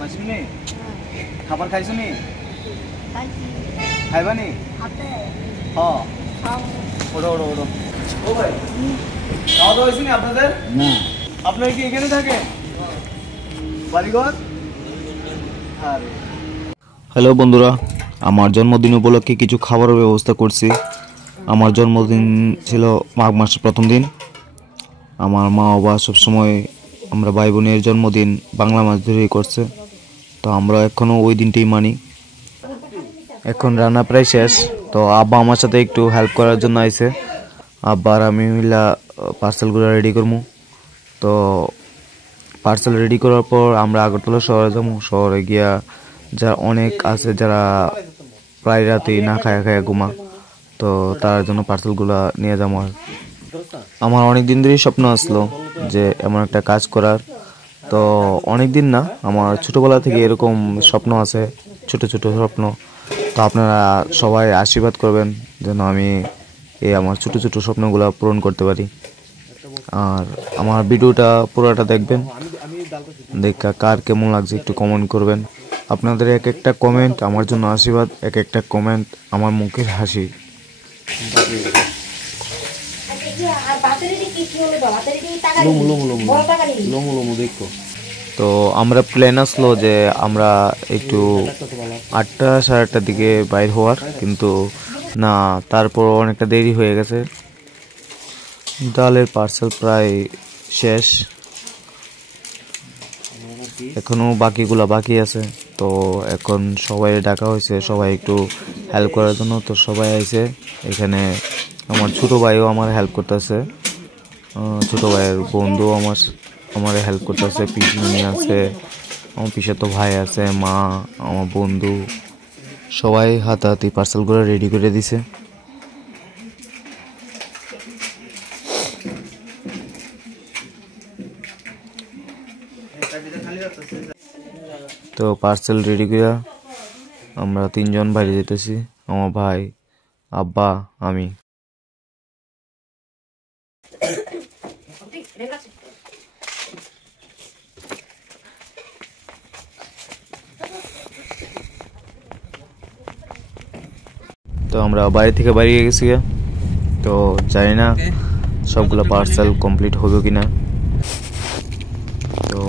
মাসিমনি খাবার খাইছনি? খাইবানি? হ্যাঁ ওঠো ওঠো ওঠো। ও ভাই খাওয়া দাওয়া হয়েছে আপনাদের? না। আপনারা কি এখানে থাকেন? বাড়িঘর? হ্যালো বন্ধুরা, আমার জন্মদিন উপলক্ষে কিছু খাবারের ব্যবস্থা করছি। আমার জন্মদিন ছিল মাঘ মাসের প্রথম দিন। আমার মা বাবা সবসময় আমরা ভাই বোনের জন্মদিন বাংলা মাস ধরেই করছে, তো আমরা এখনও ওই দিনটাই মানি। এখন রান্না প্রায় শেষ, তো আব্বা আমার সাথে একটু হেল্প করার জন্য আইছে। আব্বা আর আমি মিলা পার্সেলগুলো রেডি করবো। তো পার্সেল রেডি করার পর আমরা আগরতলা শহরে যাবো। শহরে গিয়া যারা অনেক আছে যারা প্রায় রাতেই না খায়া খায়া ঘুমা, তো তার জন্য পার্সেলগুলো নিয়ে যাবো। আমার অনেক দিন ধরেই স্বপ্ন আসলো যে এমন একটা কাজ করার। তো অনেক দিন না, আমার ছোটোবেলা থেকে এরকম স্বপ্ন আছে, ছোট ছোট স্বপ্ন। তো আপনারা সবাই আশীর্বাদ করবেন যেন আমি এই আমার ছোট ছোট স্বপ্নগুলো পূরণ করতে পারি। আর আমার ভিডিওটা পুরোটা দেখবেন, দেখা কার কেমন লাগছে একটু কমেন্ট করবেন। আপনাদের এক একটা কমেন্ট আমার জন্য আশীর্বাদ, এক একটা কমেন্ট আমার মুখের হাসি। তো আমরা প্ল্যান আসলো যে আমরা একটু 8টা সাড়ে 8টার দিকে বাইর হওয়ার, কিন্তু না, তারপর অনেকটা দেরি হয়ে গেছে। ডালের পার্সেল প্রায় শেষ, এখনো বাকিগুলা বাকি আছে। তো এখন সবাই ডাকা হয়েছে, সবাই একটু হেল্প করার জন্য। তো সবাই আইছে এখানে। আমার ছোটো ভাইও আমার হেল্প করতেছে, ছোটো ভাইয়ের বন্ধু আমার হেল্প করতেছে, পিসিমণি আছে, আমার পিসাতো ভাই আছে, মা, আমার বন্ধু, সবাই হাতাহাতি পার্সেলগুলো রেডি করে দিছে। তো পার্সেল রেডি করে আমরা 3জন বাইরে যেতেছি, আমার ভাই, আব্বা, আমি। তো আমরা বাড়ি থেকে বেরিয়ে গেছি, তো জানি না সবগুলো পার্সেল কমপ্লিট হবে কিনা। তো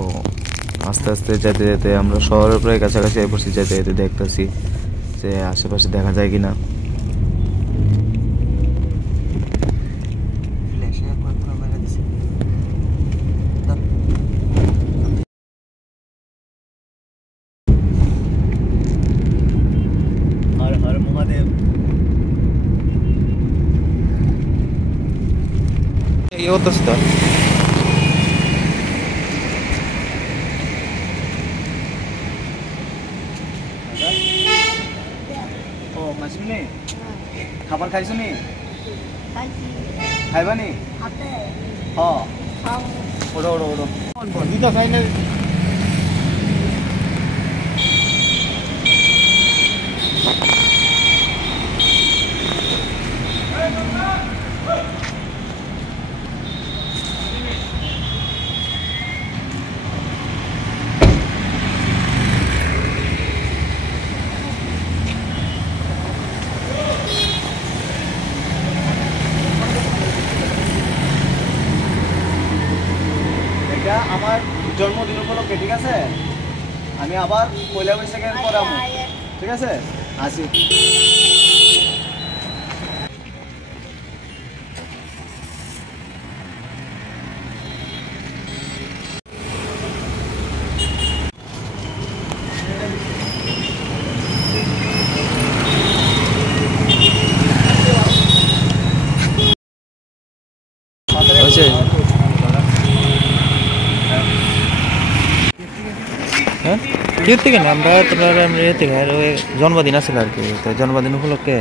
আস্তে আস্তে যেতে যেতে আমরা শহরের প্রায় কাছাকাছি পড়ছি, যেতে যেতে দেখতেছি যে আশেপাশে দেখা যায় কিনা। হর হর মহাদেব। এই হতেছে তো ও মাসিমনি খাবার খাইছনি? খাইবানি? হ্যাঁ ওঠো ওঠো ওঠো। দিদা ফাইনাল আমার জন্মদিন উপলক্ষে, ঠিক আছে? আমি আবার পয়লা বৈশাখের পরে আসবো, ঠিক আছে? আসি। হ্যাঁ কি থেকে না আমরা তোমার থেকে আর ওই জন্মদিন আছে আর কি, তো জন্মদিন উপলক্ষে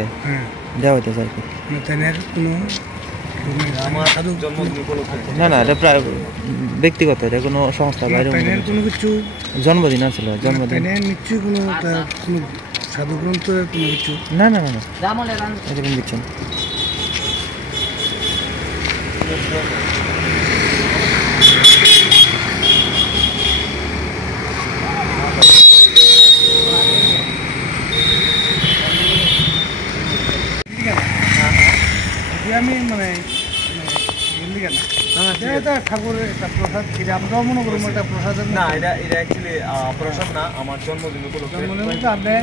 দেওয়া হইতেছে আর কি। না না, এটা প্রায় ব্যক্তিগত, এটা কোনো সংস্থা বাইরে কোনো কিছু জন্মদিন আছিল, জন্মদিন নিশ্চয়ই কোনো সাধু গ্রন্থের কোনো কিছু না না না না এরকম দিচ্ছেন। আমি মানে ঠাকুরের একটা প্রসাদ এটা আমরাও মনে করবো একটা প্রসাদের না এটা অ্যাকচুয়ালি প্রসাদ না, আমার জন্মদিন উপলক্ষে। আপনি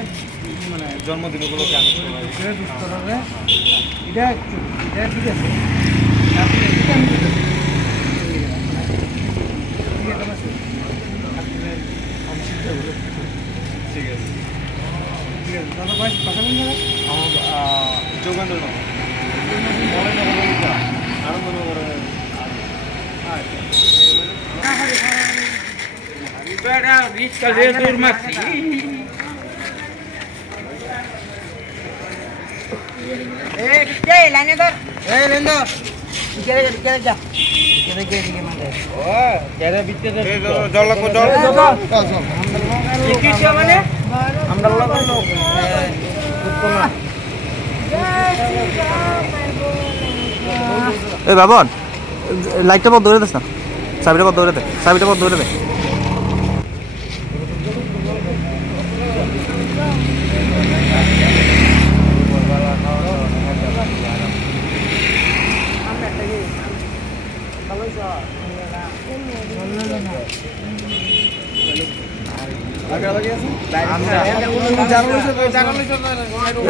মানে জন্মদিন উপলক্ষে আমি সুস্থ হবে এটা এটা ঠিক আছে ঠিক আছে। দাদা ভাই কথা বলুন আমার যোগেন্দ্রনগর আনন্দনগর। এই বাবন লাইটটা বন্ধ করে দিস না, চাবিটা বন্ধ করে দে, চাবিটা বন্ধ করে দে।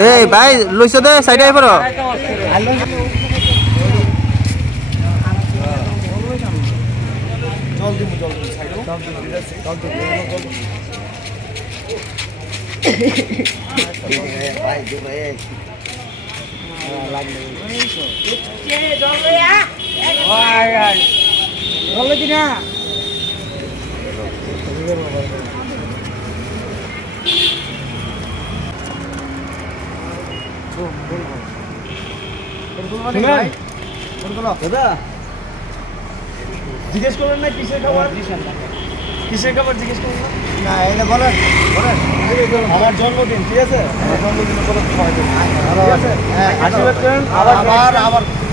এই ভাই লইছ দে সাইডে আই পড়ো। জল দিব সাইডে জল দিব ভাই দিব দাদা জিজ্ঞেস করবেন না কিসের খাবার, কিসের খাবার জিজ্ঞেস করবেন না? এটা বলেন বলেন। আমার জন্মদিন, ঠিক আছে? আমার জন্মদিন উপলক্ষে খাওয়াই দেবেন, ঠিক আছে? আশীর্বাদ করেন। আবার আবার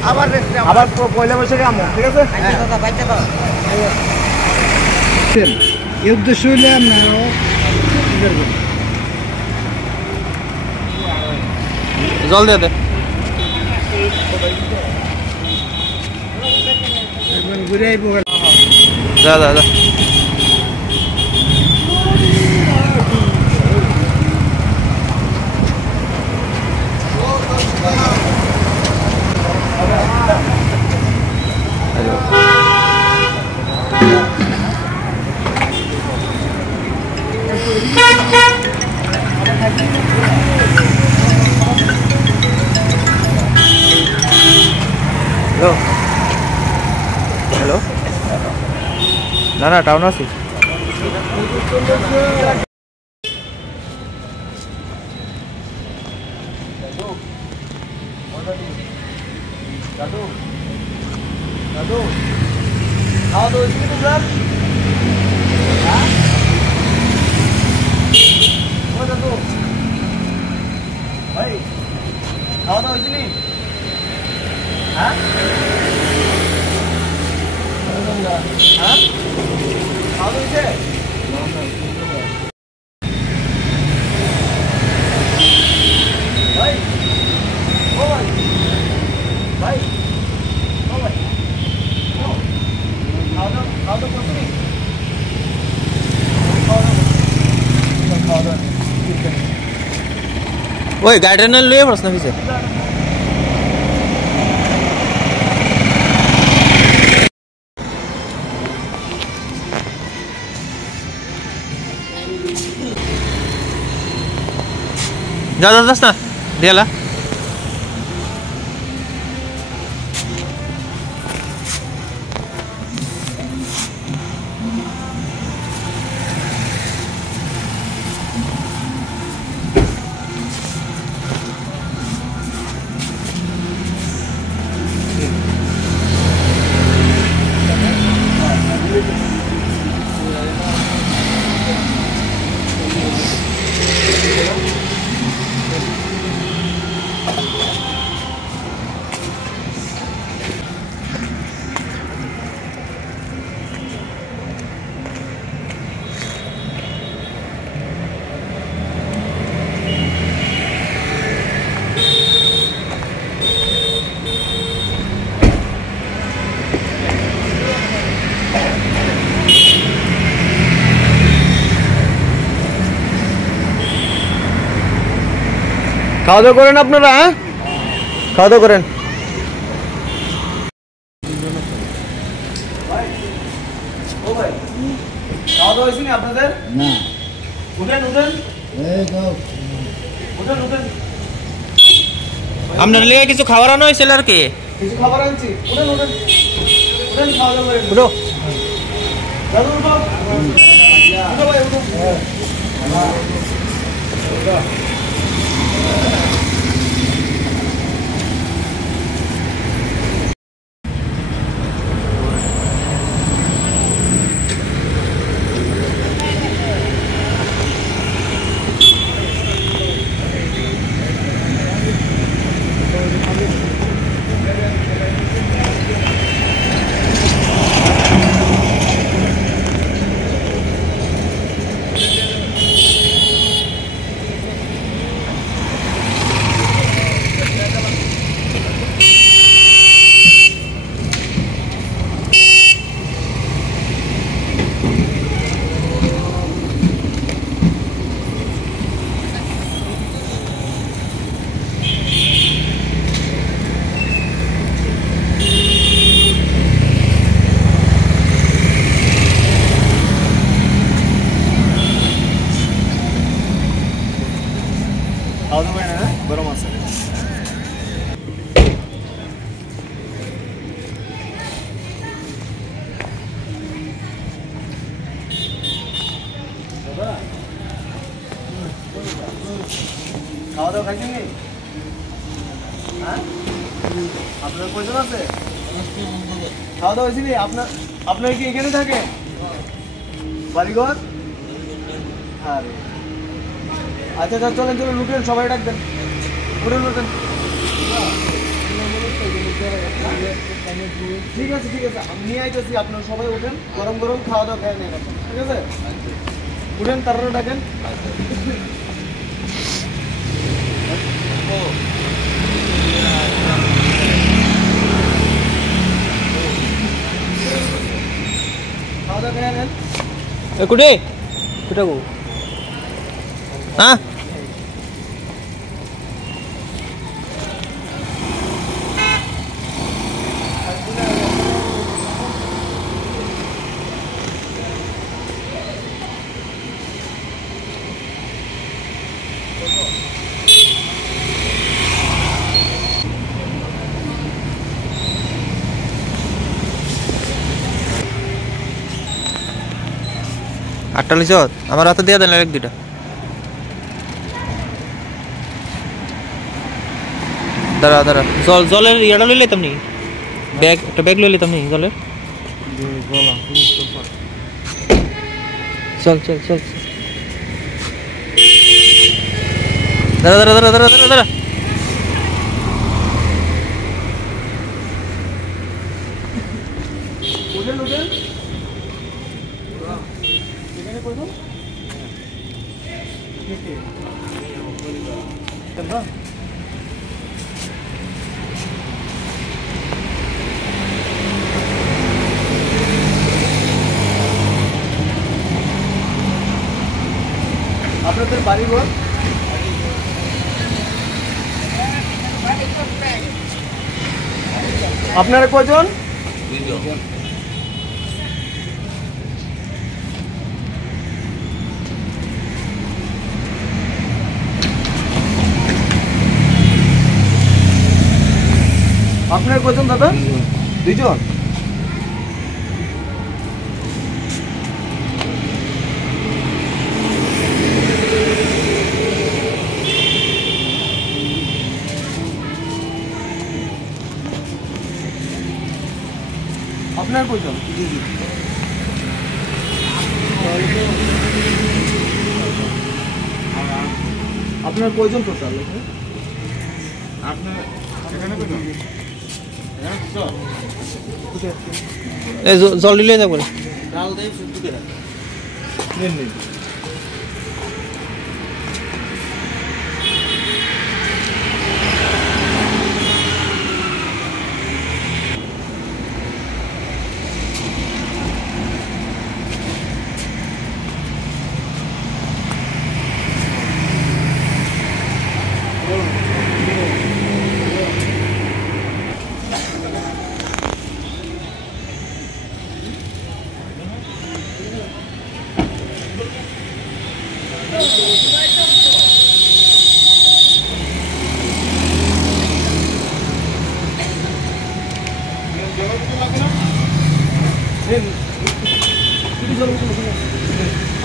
আবার আবার পয়লা বৈশাখে আমো, ঠিক আছে? এই উদ্দেশ্য হইলে আপনারও জল দিয়ে দে ঘুরে আইব। যা যা যা হ্যালো না না টাউন আছি। দাদু দাদু খাওয়া তো হয়েছিল তোমরা? হ্যাঁ ও দাদু ভাই খাওয়া দাওয়া হয়েছিল? হ্যাঁ হ্যাঁ খাওয়া দাওয়া হয়েছে? ভাই ও ভাই ভাই ও ভাই খাওয়া দাওয়া করছো নি? খাওয়া দাওয়া ওই গার্ডেন লইয়ে প্রশ্ন হয়েছে। যা যা যাস না দিয়ালা খাওয়া দাওয়া করেন আপনারা, হ্যাঁ খাওয়া দাওয়া করেন। খাওয়া দাওয়া হয়েছে না আপনাদের? না। উঠেন উঠেন উঠেন উঠেন। আপনার লেগে কিছু খাবার আনা হয়েছিল আর কি? কিছু খাবার আনছি, উঠেন উঠেন উঠেন, খাওয়া দাওয়া করেন। উঠো দাদু, উঠো উঠো ভাই উঠো। খাওয়া দাওয়া না, গরম আছে। খাওয়া দাওয়া খাইছেন নি? হ্যাঁ আপনার কয়জন আছে? খাওয়া দাওয়া হয়েছে নি? আপনার কি এখানে থাকে বাড়িঘর? আরে আচ্ছা আচ্ছা, চলেন চলেন উঠেন, সবাই ডাকবেন, উঠেন উঠেন। ঠিক আছে ঠিক আছে, আমি নিয়ে আইতেছি, আপনারা সবাই উঠেন, গরম গরম খাওয়া দাওয়া খেয়ে নেন, ঠিক আছে? উঠেন, তারপরে ডাকেন। খাওয়া দাওয়া খেয়ে নেন। কুটে কুটা গো, হ্যাঁ আটটা লিছ আমার হাতে দিয়ে দেন এক দুইটা। দাঁড়া দাঁড়া, জলের ইয়াটা লইলে তেমনি ব্যাগ, একটা ব্যাগ লইলে তেমনি জলের। চল চল চল, দাঁড়া দাঁড়া দাঁড়া দাঁড়া দাঁড়া দাঁড়া। উঠেন উঠেন, এখানে কইতো কেন? আপনাদের বাড়ি ঘর? আপনারা কয়জন? আপনার কয়জন দাদা? দুইজন। আপনার কয়জন? আপনার কয়জন টোটাল? আপনার এখানে কয়জন? জল দিলে যাবো ডাল দেয় শুদ্ধ করে নিন নিন।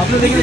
আপনি দেখে